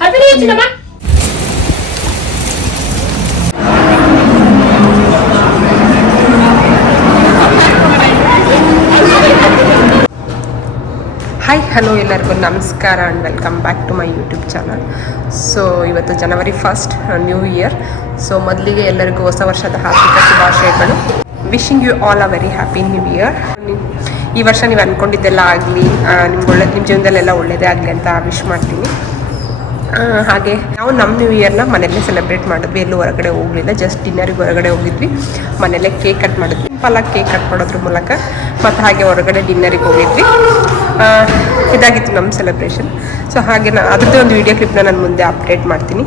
Hi hello ಎಲ್ಲರಿಗೂ ನಮಸ್ಕಾರ and welcome back to my YouTube channel so ಇವತ್ತು January first new year so ಮೊದಲಿಗೆ ಎಲ್ಲರಿಗೂ ಹೊಸ ವರ್ಷದ ಹಾರ್ದಿಕ ಶುಭಾಶಯಗಳು. Wishing you all a very happy new year ಈ ವರ್ಷ ನೀವು ಅಂದ್ಕೊಂಡಿದ್ದೆಲ್ಲ ಆಗಲಿ ನಿಮ್ಗೆ ಒಳ್ಳೆ ನಿಮ್ಮ ಜೀವನದಲ್ಲೆಲ್ಲ ಒಳ್ಳೆಯದೇ ಆಗಲಿ ಅಂತ ವಿಶ್ ಮಾಡ್ತೀನಿ. ಹಾಗೆ ನಾವು ನಮ್ಮ ನ್ಯೂ ಇಯರ್ನ ಮನೆಯಲ್ಲೇ ಸೆಲೆಬ್ರೇಟ್ ಮಾಡಿದ್ವಿ. ಎಲ್ಲೂ ಹೊರಗಡೆ ಹೋಗಲಿಲ್ಲ ಜಸ್ಟ್ ಡಿನ್ನರಿಗೆ ಹೊರಗಡೆ ಹೋಗಿದ್ವಿ. ಮನೆಯಲ್ಲೇ ಕೇಕ್ ಕಟ್ ಮಾಡಿದ್ವಿ. ಸಿಂಪಲಾಗಿ ಕೇಕ್ ಕಟ್ ಮಾಡೋದ್ರ ಮೂಲಕ ಮತ್ತು ಹಾಗೆ ಹೊರಗಡೆ ಡಿನ್ನರಿಗೆ ಹೋಗಿದ್ವಿ. ಇದಾಗಿತ್ತು ನಮ್ಮ ಸೆಲೆಬ್ರೇಷನ್ ಸೊ ಹಾಗೆ ನಾ ಅದ್ರದ್ದು ಒಂದು ವಿಡಿಯೋ ಕ್ಲಿಪ್ನ ನಾನು ಮುಂದೆ ಅಪ್ಡೇಟ್ ಮಾಡ್ತೀನಿ.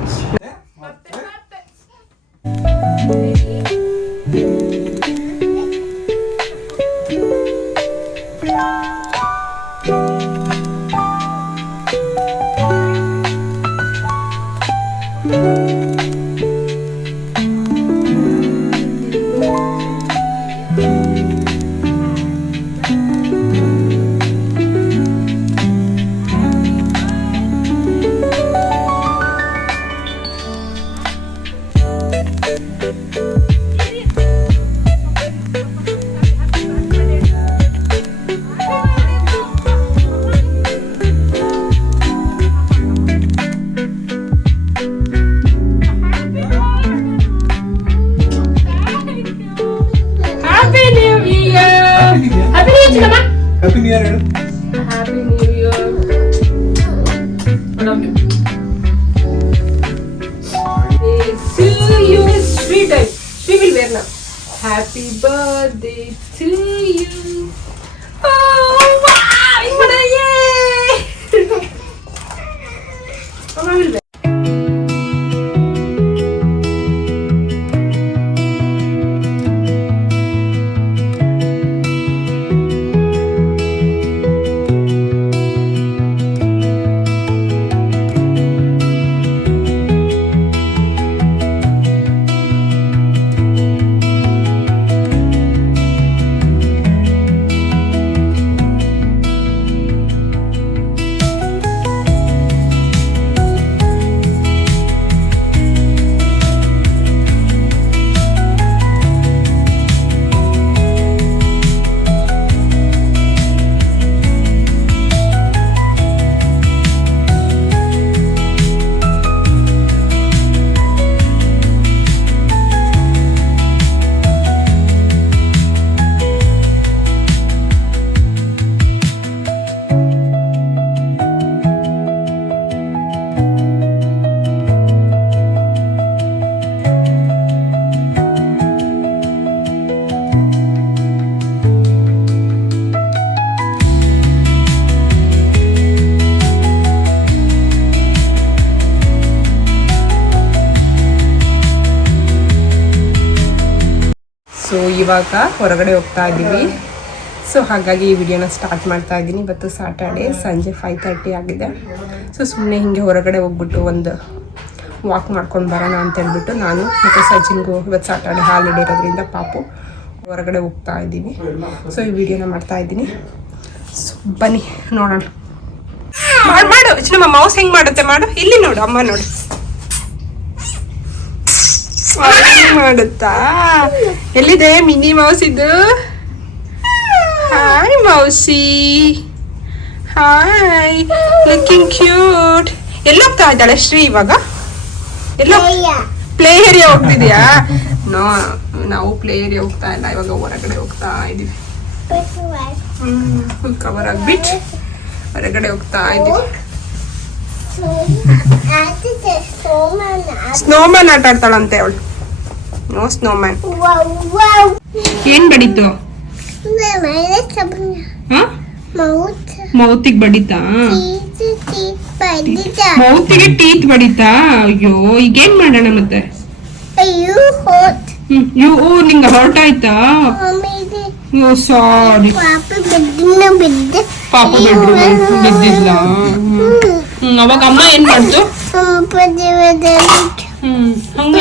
ಹ್ಯಾಪಿ ത്രീ ടൈംസ് സ്വിമ്മിൽ വരണം ഹാപ്പി ബർത്ത്ഡേ ടു യു ഇവിടെ ಸೊ ಇವಾಗ ಹೊರಗಡೆ ಹೋಗ್ತಾ ಇದ್ದೀವಿ ಸೊ ಹಾಗಾಗಿ ಈ ವಿಡಿಯೋನ ಸ್ಟಾರ್ಟ್ ಮಾಡ್ತಾ ಇದ್ದೀನಿ ಇವತ್ತು ಸಾಟರ್ಡೆ ಸಂಜೆ ಫೈವ್ ತರ್ಟಿ ಆಗಿದೆ. ಸೊ ಸುಮ್ಮನೆ ಹಿಂಗೆ ಹೊರಗಡೆ ಹೋಗ್ಬಿಟ್ಟು ಒಂದು ವಾಕ್ ಮಾಡ್ಕೊಂಡು ಬರೋಣ ಅಂತ ಹೇಳ್ಬಿಟ್ಟು ನಾನು ಮತ್ತು ಇವತ್ತು ಸಾಟರ್ಡೆ ಹಾಲಿಡೇ ಇರೋದ್ರಿಂದ ಪಾಪು ಹೊರಗಡೆ ಹೋಗ್ತಾ ಇದ್ದೀನಿ ಸೊ ಈ ವಿಡಿಯೋನ ಮಾಡ್ತಾ ಇದ್ದೀನಿ ಸೊ ಬನ್ನಿ, ನೋಡೋಣ. ಮಾಡು ಮಾಡು. ಚಿನ್ನಮ್ಮ ಮೌಸ್ ಹೆಂಗೆ ಮಾಡುತ್ತೆ ಮಾಡು. ಇಲ್ಲಿ ನೋಡು, ಅಮ್ಮ ನೋಡು. ಮಾಡುತ್ತಾ ಎಲ್ಲಿದೆ ಮಿನಿ ಮೌಸ್ ಇದು? Hi mousie. Hi looking cute ಎಲ್ಲೋಗ್ತಾ ಇದ್ದಾಳೆ ಶ್ರೀ ಇವಾಗ? ಎಲ್ಲೋ ಪ್ಲೇ ಏರಿಯಾ ಹೋಗ್ತಿದ್ಯಾ? ನೋ ನಾವು ಪ್ಲೇ ಏರಿಯಾ ಹೋಗ್ತಾ ಇಲ್ಲ ಇವಾಗ ಹೊರಗಡೆ ಹೋಗ್ತಾ ಇದೀವಿ. ಹ್ಮ್ ಕವರ್ ಆಗ್ಬಿಟ್ ಹೊರಗಡೆ ಹೋಗ್ತಾ ಇದೀವಿ. ಸ್ನೋಮ್ಯಾನ್ ಆಟ ಆಡ್ತಾಳಂತೆ ಅವಳು. ನೋ ಸ್ನೋಮ್ಯಾನ್ ಏನ್ ಬಡಿತು? ಮೌತಿಗೆ ಬಡಿತಾ. ಮೌತಿಗೆ ಟೀತ್ ಬಡಿತಾ? ಅಯ್ಯೋ ಈಗೇನ್ ಮಾಡೋಣ ಮತ್ತೆ? ಯೋ ಓ ನಿಂಗೆ ಹೊರಟ ಆಯ್ತಾ? ಓ ಸಾರಿ. ಪಾಪ ಬಿದ್ದಿಲ್ಲ ಅವಾಗ ಅಮ್ಮ ಏನ್ ಮಾಡ್ತು? ಹ್ಮ್ ಹಂಗ?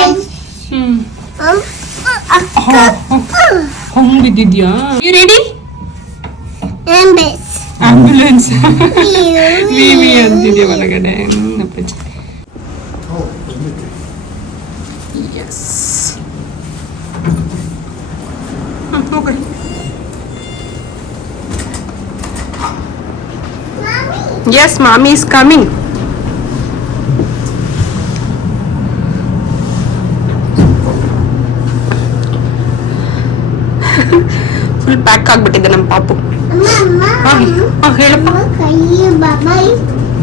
ಹ್ಮ್. Oh, kamu gede. You ready? Ambulance. Ambulance. Yang? Yes. Oke. Yes, mommy is coming. Pack ಆಗ್ಬಿಟ್ಟಿದೆ ನಮ್ಮ ಪಾಪು. ಹೇಳಪ್ಪ.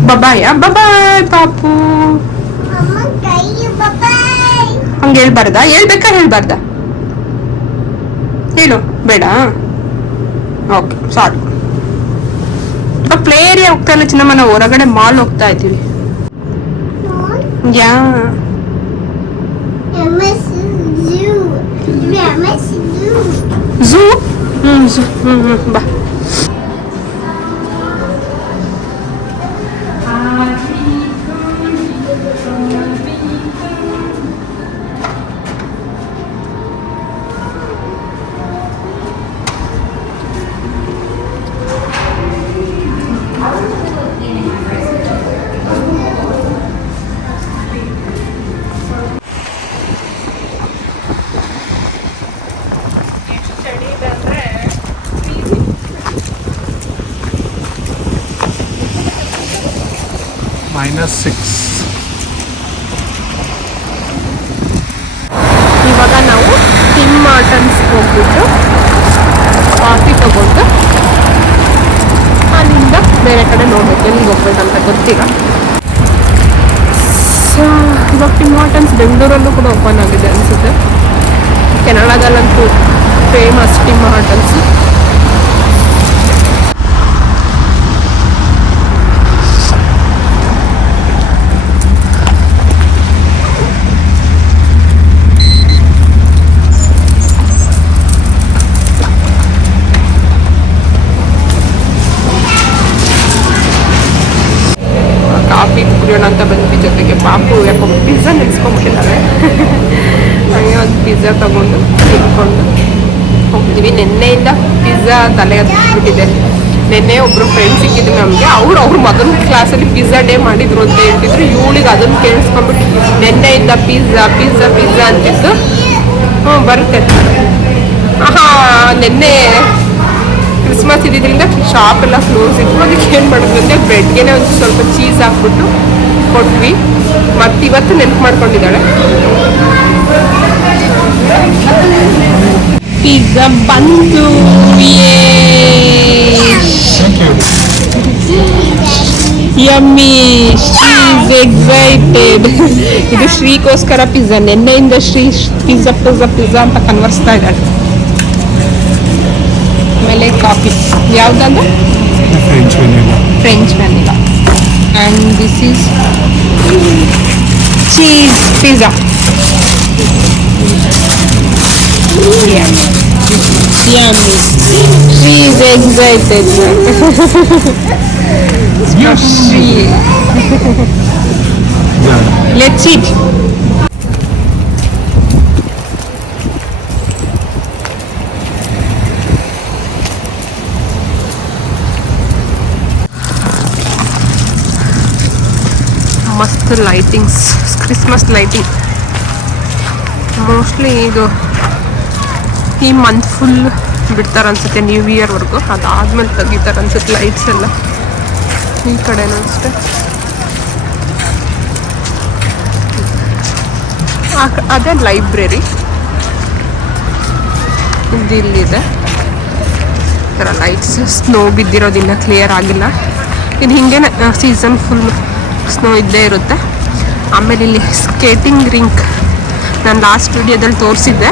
ಬಾಬಾಯ್? ಬಬಾಯ ಪಾಪು. ಹಂಗೆ ಹೇಳ್ಬಾರ್ದಾ? ಹೇಳ್ಬೇಕಾ ಹೇಳ್ಬಾರ್ದಾ? ಹೇಳು ಬೇಡ. ಓಕೆ ಸಾರಿ ಪ್ಲೇ ಏರಿಯಾ ಹೋಗ್ತಾ ಇಲ್ಲ ಚಿನ್ನಮ್ಮ ನಾವು ಹೊರಗಡೆ ಮಾಲ್ ಹೋಗ್ತಾ ಇದ್ದೀವಿ. ಯಾ. ಝೂ ಎಂ ಎಸ್ ಝೂ ಝೂ minus 6 ಇವಾಗ ನಾವು ಟಿಮ್ ಮಾರ್ಟನ್ಸ್ ಹೋಗ್ಬಿಟ್ಟು ಕಾಫಿ ತಗೊಂಡು ಅಲ್ಲಿಂದ ಬೇರೆ ಕಡೆ ನೋಡ್ಬೇಕು. ಎಲ್ಲಿಗೆ ಹೋಗ್ಬೇಕಂತ ಗೊತ್ತಿಲ್ಲ. ಸೊ ಇವಾಗ ಟಿಮ್ ಮಾರ್ಟನ್ಸ್ ಬೆಂಗಳೂರಲ್ಲೂ ಕೂಡ ಓಪನ್ ಆಗಿದೆ ಅನಿಸುತ್ತೆ. ಕೆನಡಾದಲ್ಲಂತೂ ಫೇಮಸ್ ಟಿಮ್ ಮಾರ್ಟನ್ಸ್ ಕಾಫಿ ಕುಡಿಯೋಣ ಅಂತ ಬಂದ್ವಿ ಜೊತೆಗೆ ಪಾಪು ಯಾಕೋ ಪಿಜ್ಜಾ ನಿಲ್ಸ್ಕೊಂಡ್ಬಿಟ್ಟಿದ್ದಾರೆ ಹಾಗೆ ಒಂದು ಪಿಜ್ಜಾ ತಗೊಂಡು ತಿನ್ಕೊಂಡು ಹೋಗ್ತೀವಿ. ನಿನ್ನೆಯಿಂದ ಪಿಜ್ಜಾ ತಲೆ ಹತ್ಬಿಟ್ಟಿದೆ. ನಿನ್ನೆ ಒಬ್ಬರು ಫ್ರೆಂಡ್ ಸಿಕ್ಕಿದ್ರು ನಮಗೆ. ಅವ್ರು ಅವ್ರ ಮಗನ ಕ್ಲಾಸಲ್ಲಿ ಪಿಜ್ಜಾ ಡೇ ಮಾಡಿದ್ರು ಅಂತ ಹೇಳ್ತಿದ್ರು. ಇವಳಿಗೆ ಅದನ್ನು ಕೇಳಿಸ್ಕೊಂಡ್ಬಿಟ್ಟು ನಿನ್ನೆಯಿಂದ ಪಿಜ್ಜಾ ಪಿಜ್ಜಾ ಪಿಜ್ಜಾ ಅಂತಿದ್ದು. ಹ್ಞೂ ಬರುತ್ತೆ. ಹಾಂ ನಿನ್ನೆ ಕ್ರಿಸ್ಮಸ್ ಇದ್ದಿದ್ದರಿಂದ ಶಾಪ್ ಎಲ್ಲ ಕ್ಲೋಸ್ ಇತ್ತು. ಅದಕ್ಕೆ ಏನು ಮಾಡಿದ್ರು ಅಂದರೆ ಬ್ರೆಡ್ಗೆನೆ ಒಂದು ಸ್ವಲ್ಪ ಚೀಸ್ ಹಾಕ್ಬಿಟ್ಟು ಕೊಟ್ವಿ. ಮತ್ತು ಇವತ್ತು ನೆನ್ಪು ಮಾಡ್ಕೊಂಡಿದ್ದಾಳೆ. ಈಗ ಬಂತು ಯಮ್ಮಿ ಶೀಸ್ ಎಕ್ಸೈಟೆಡ್ ಇದು ಶ್ರೀಗೋಸ್ಕರ ಪಿಜ್ಜಾ ನಿನ್ನೆಯಿಂದ ಶ್ರೀ ಪಿಜ್ಜಾ ಪಿಜ್ಜಾ ಪಿಜ್ಜಾ ಅಂತ ಕನ್ವರ್ಸ್ತಾ ಇದ್ದಾಳೆ. ಆಮೇಲೆ ಕಾಫಿ. ಯಾವುದಂದ್ರೆ French vanilla. and this is cheese pizza yeah. yummy she's excited yes yeah. let's eat ಮಸ್ತ್ ಲೈಟಿಂಗ್ಸ್ ಕ್ರಿಸ್ಮಸ್ ಲೈಟಿಂಗ್ ಮೋಸ್ಟ್ಲಿ ಇದು ಈ ಮಂತ್ ಫುಲ್ ಬಿಡ್ತಾರೆ ಅನ್ಸುತ್ತೆ ನ್ಯೂ ಇಯರ್ವರೆಗೂ ಅದಾದ್ಮೇಲೆ ತೆಗಿತಾರೆ ಅನ್ಸುತ್ತೆ ಲೈಟ್ಸ್ ಎಲ್ಲ. ಈ ಕಡೆನೂ ಅಷ್ಟೇ. ಅದೇ ಲೈಬ್ರರಿ ಇದು ಇಲ್ಲಿದೆ. ಲೈಟ್ಸ್ ಸ್ನೋ ಬಿದ್ದಿರೋದಿಲ್ಲ ಕ್ಲಿಯರ್ ಆಗಿಲ್ಲ. ಇದು ಹಿಂಗೆ ಸೀಸನ್ ಫುಲ್ ಸ್ನೋ ಇದ್ದೇ ಇರುತ್ತೆ. ಆಮೇಲೆ ಇಲ್ಲಿ ಸ್ಕೇಟಿಂಗ್ ರಿಂಕ್ ನಾನು ಲಾಸ್ಟ್ ವಿಡಿಯೋದಲ್ಲಿ ತೋರಿಸಿದ್ದೆ.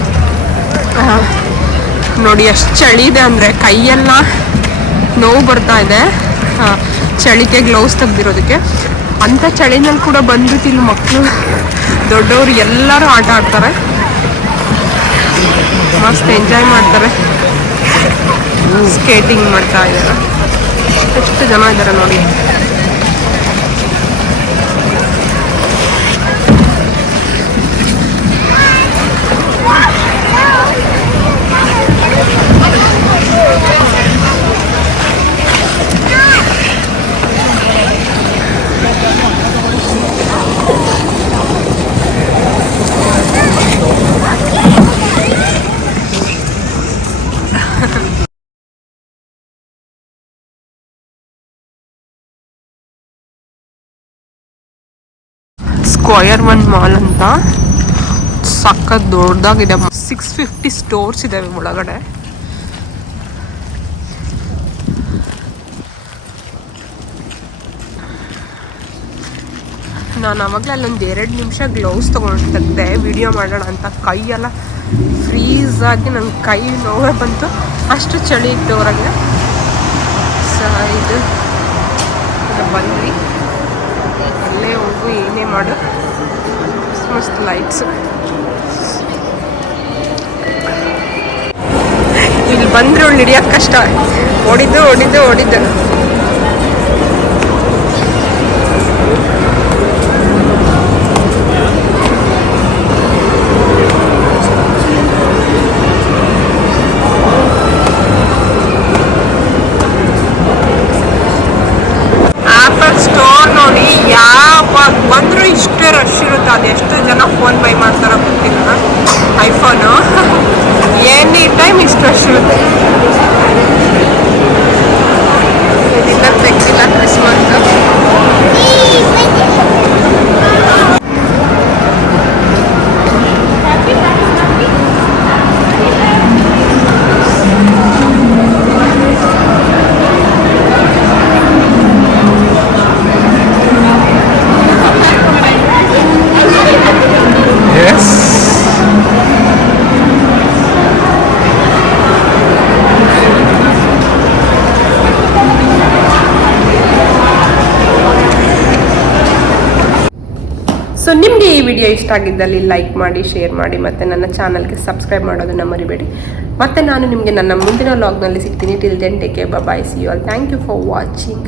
ನೋಡಿ ಎಷ್ಟು ಚಳಿ ಇದೆ ಅಂದರೆ ಕೈಯೆಲ್ಲ ನೋವು ಬರ್ತಾ ಇದೆ. ಚಳಿಗೆ ಗ್ಲೌಸ್ ತೆಗ್ದಿರೋದಕ್ಕೆ. ಅಂಥ ಚಳಿನಲ್ಲಿ ಕೂಡ ಬಂದ್ಬಿಟ್ಟು ಇಲ್ಲಿ ಮಕ್ಕಳು, ದೊಡ್ಡವರು ಎಲ್ಲರೂ ಆಟ ಆಡ್ತಾರೆ. ಮಸ್ತ್ ಎಂಜಾಯ್ ಮಾಡ್ತಾರೆ. ಸ್ಕೇಟಿಂಗ್ ಮಾಡ್ತಾ ಇದ್ದಾರೆ. ಎಷ್ಟು ಜನ ಇದ್ದಾರೆ ನೋಡಿ. ಸ್ಕ್ವಯರ್ ಒನ್ ಮಾಲ್ ಅಂತ. ಸಖತ್ ದೊಡ್ಡದಾಗಿದೆ. ಸಿಕ್ಸ್ ಫಿಫ್ಟಿ ಸ್ಟೋರ್ಸ್ ಇದಾವೆ ಒಳಗಡೆ. ನಾನು ಆವಾಗಲೇ ಅಲ್ಲೊಂದು ಎರಡು ನಿಮಿಷ ಗ್ಲೌಸ್ ತೊಗೊಂಡಿದ್ದೆ ವಿಡಿಯೋ ಮಾಡೋಣ ಅಂತ. ಕೈಯೆಲ್ಲ ಫ್ರೀಸ್ ಆಗಿ ನನ್ನ ಕೈ ನೋವೇ ಬಂತು. ಅಷ್ಟು ಚಳಿ ಇತ್ತು ಹೊರಗೆ. ಸೊ ಇದು. ಬಂದ್ವಿ ಅಲ್ಲೇ ಹೋಗು ಏನೇ ಮಾಡು. ಮಸ್ತ್ ಲೈಟ್ಸ್ ಇಲ್ಲಿ ಬಂದ್ರೆ ಅವಳು ಹಿಡಿಯೋಕೆ ಕಷ್ಟ. ಓಡಿದ್ದು ಓಡಿದ್ದು ಓಡಿದ್ದು. ವಿಡಿಯೋ ಇಷ್ಟ ಆಗಿದ್ದಲ್ಲಿ ಲೈಕ್ ಮಾಡಿ, ಶೇರ್ ಮಾಡಿ ಮತ್ತು ನನ್ನ ಚಾನಲ್ಗೆ ಸಬ್ಸ್ಕ್ರೈಬ್ ಮಾಡೋದನ್ನು ಮರಿಬೇಡಿ. ಮತ್ತು ನಾನು ನಿಮಗೆ ನನ್ನ ಮುಂದಿನ ವ್ಲಾಗ್ನಲ್ಲಿ ಸಿಗ್ತೀನಿ. Till then take care bye see you all thank you for watching